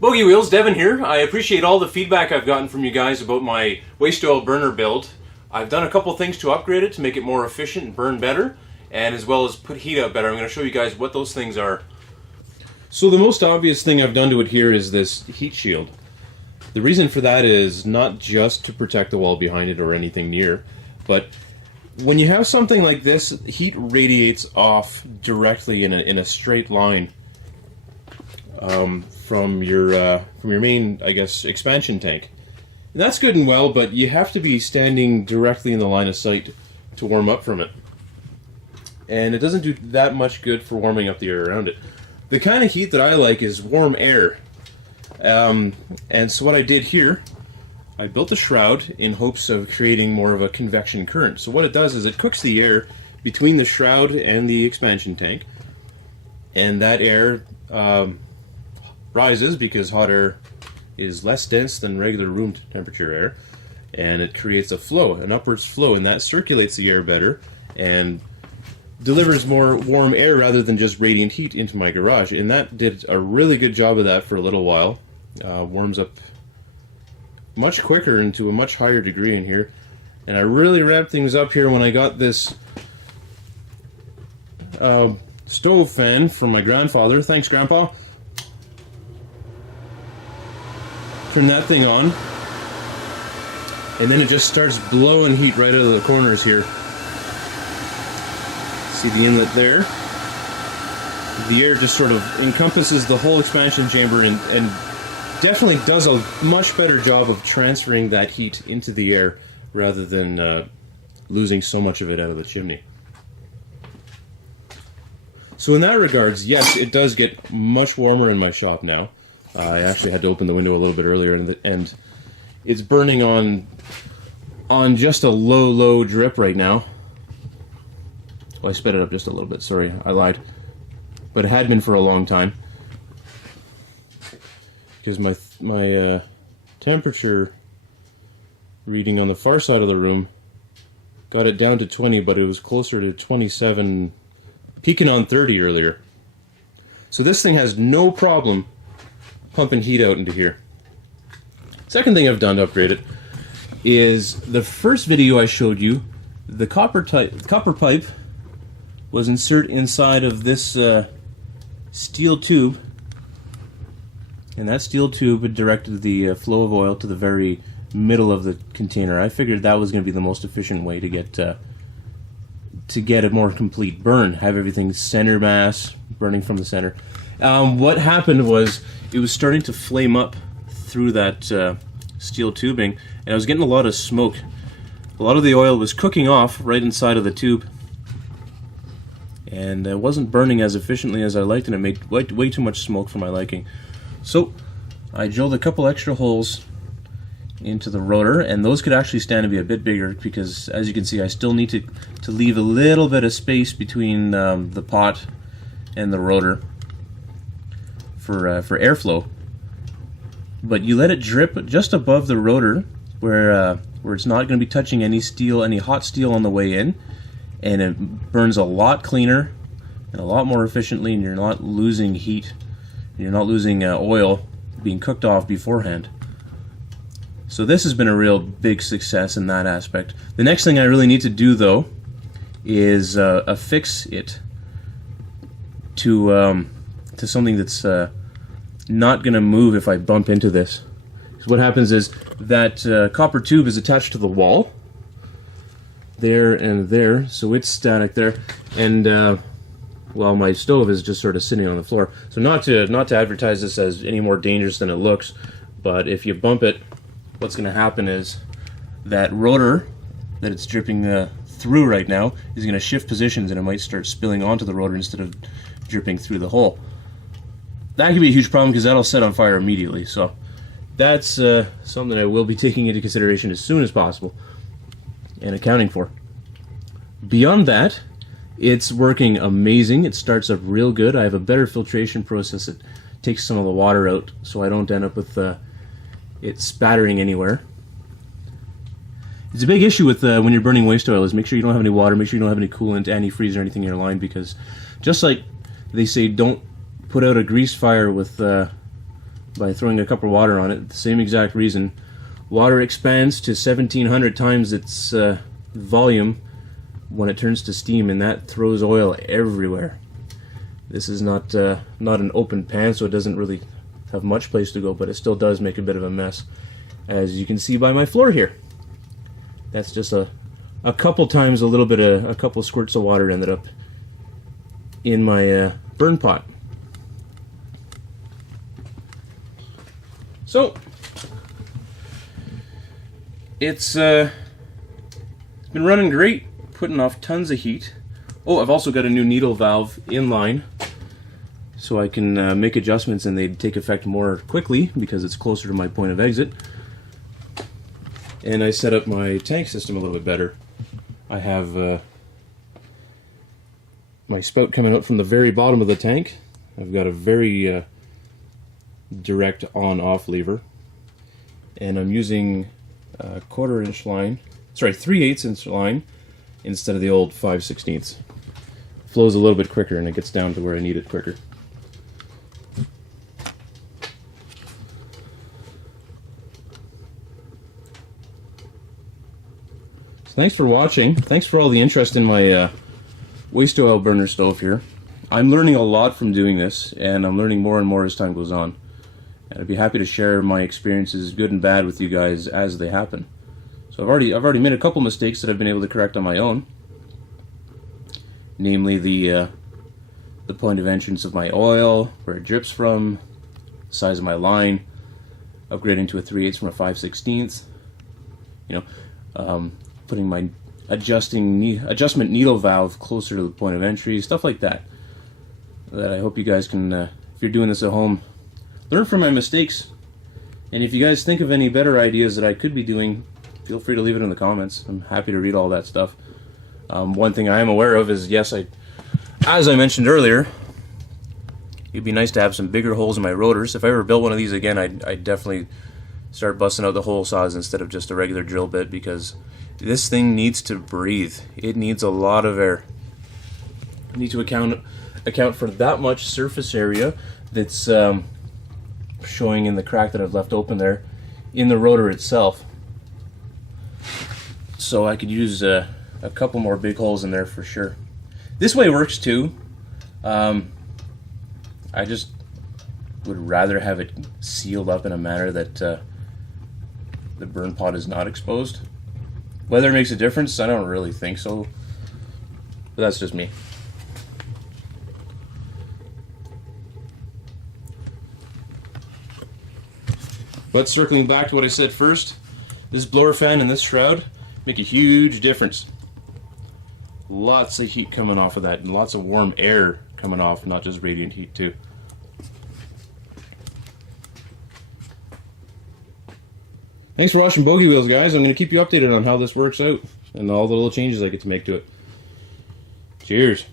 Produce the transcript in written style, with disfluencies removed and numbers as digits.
BogieWheelz, Devin here. I appreciate all the feedback I've gotten from you guys about my waste oil burner build. I've done a couple things to upgrade it to make it more efficient and burn better, and as well as put heat out better. I'm going to show you guys what those things are. So the most obvious thing I've done to it here is this heat shield. The reason for that is not just to protect the wall behind it or anything near, but when you have something like this, heat radiates off directly in a straight line from your main, I guess, expansion tank. And that's good and well, but you have to be standing directly in the line of sight to warm up from it. And it doesn't do that much good for warming up the air around it. The kind of heat that I like is warm air. And so what I did here, I built a shroud in hopes of creating more of a convection current. So what it does is it cooks the air between the shroud and the expansion tank, and that air rises because hot air is less dense than regular room temperature air, and it creates a flow, an upwards flow, and that circulates the air better and delivers more warm air rather than just radiant heat into my garage. And that did a really good job of that for a little while. Warms up much quicker and to a much higher degree in here. And I really ramped things up here when I got this stove fan from my grandfather. Thanks, Grandpa. Turn that thing on, and then it just starts blowing heat right out of the corners here. See the inlet there? The air just sort of encompasses the whole expansion chamber and definitely does a much better job of transferring that heat into the air rather than losing so much of it out of the chimney. So in that regards, yes, it does get much warmer in my shop now. I actually had to open the window a little bit earlier, and it's burning on just a low drip right now. Oh, I sped it up just a little bit, sorry, I lied. But it had been for a long time. Because my temperature reading on the far side of the room got it down to 20, but it was closer to 27, peaking on 30 earlier. So this thing has no problem pumping heat out into here. Second thing I've done to upgrade it is the first video I showed you, the copper pipe was inserted inside of this steel tube, and that steel tube had directed the flow of oil to the very middle of the container. I figured that was going to be the most efficient way to get a more complete burn, have everything center mass, burning from the center. What happened was it was starting to flame up through that steel tubing, and I was getting a lot of smoke. A lot of the oil was cooking off right inside of the tube, and it wasn't burning as efficiently as I liked, and it made way too much smoke for my liking. So I drilled a couple extra holes into the rotor, and those could actually stand to be a bit bigger because, as you can see, I still need to leave a little bit of space between the pot and the rotor for airflow. But you let it drip just above the rotor where it's not going to be touching any hot steel on the way in, and it burns a lot cleaner and a lot more efficiently, and you're not losing heat, you're not losing oil being cooked off beforehand. So this has been a real big success in that aspect. The next thing I really need to do, though, is affix it to something that's not going to move if I bump into this. So what happens is that copper tube is attached to the wall, there and there, so it's static there, and well, my stove is just sort of sitting on the floor. So not to advertise this as any more dangerous than it looks, but if you bump it, what's going to happen is that rotor that it's dripping through right now is going to shift positions, and it might start spilling onto the rotor instead of dripping through the hole. That could be a huge problem because that'll set on fire immediately. So that's something I will be taking into consideration as soon as possible and accounting for. Beyond that, it's working amazing. It starts up real good. I have a better filtration process that takes some of the water out so I don't end up with it spattering anywhere. It's a big issue with when you're burning waste oil is make sure you don't have any water, make sure you don't have any coolant, antifreeze or anything in your line, because just like they say don't put out a grease fire with by throwing a cup of water on it. The same exact reason. Water expands to 1700 times its volume when it turns to steam, and that throws oil everywhere. This is not an open pan, so it doesn't really have much place to go, but it still does make a bit of a mess, as you can see by my floor here. That's just a couple times a couple squirts of water ended up in my burn pot. So it's been running great, putting off tons of heat. Oh, I've also got a new needle valve in line, so I can make adjustments and they take effect more quickly because it's closer to my point of exit. And I set up my tank system a little bit better. I have my spout coming out from the very bottom of the tank. I've got a very direct on-off lever, and I'm using a 1/4-inch line, sorry, 3/8 line instead of the old 5/16. Flows a little bit quicker and it gets down to where I need it quicker. So thanks for watching. Thanks for all the interest in my waste oil burner stove here. I'm learning a lot from doing this, and I'm learning more and more as time goes on. And I'd be happy to share my experiences, good and bad, with you guys as they happen. So I've already made a couple mistakes that I've been able to correct on my own. Namely the point of entrance of my oil, where it drips from, the size of my line, upgrading to a 3/8 from a 5/16. You know, putting my adjustment needle valve closer to the point of entry, stuff like that. That I hope you guys can, if you're doing this at home, learn from my mistakes. And if you guys think of any better ideas that I could be doing, feel free to leave it in the comments. I'm happy to read all that stuff. One thing I am aware of is, yes, as I mentioned earlier, it'd be nice to have some bigger holes in my rotors. If I ever built one of these again, I'd definitely start busting out the hole saws instead of just a regular drill bit, because this thing needs to breathe. It needs a lot of air. I need to account for that much surface area that's showing in the crack that I've left open there in the rotor itself. So I could use a couple more big holes in there for sure. This way works too. I just would rather have it sealed up in a manner that the burn pot is not exposed. Whether it makes a difference, I don't really think so. But that's just me. But circling back to what I said first, this blower fan and this shroud make a huge difference. Lots of heat coming off of that, and lots of warm air coming off, not just radiant heat too. Thanks for watching BogieWheelz, guys. I'm going to keep you updated on how this works out and all the little changes I get to make to it. Cheers.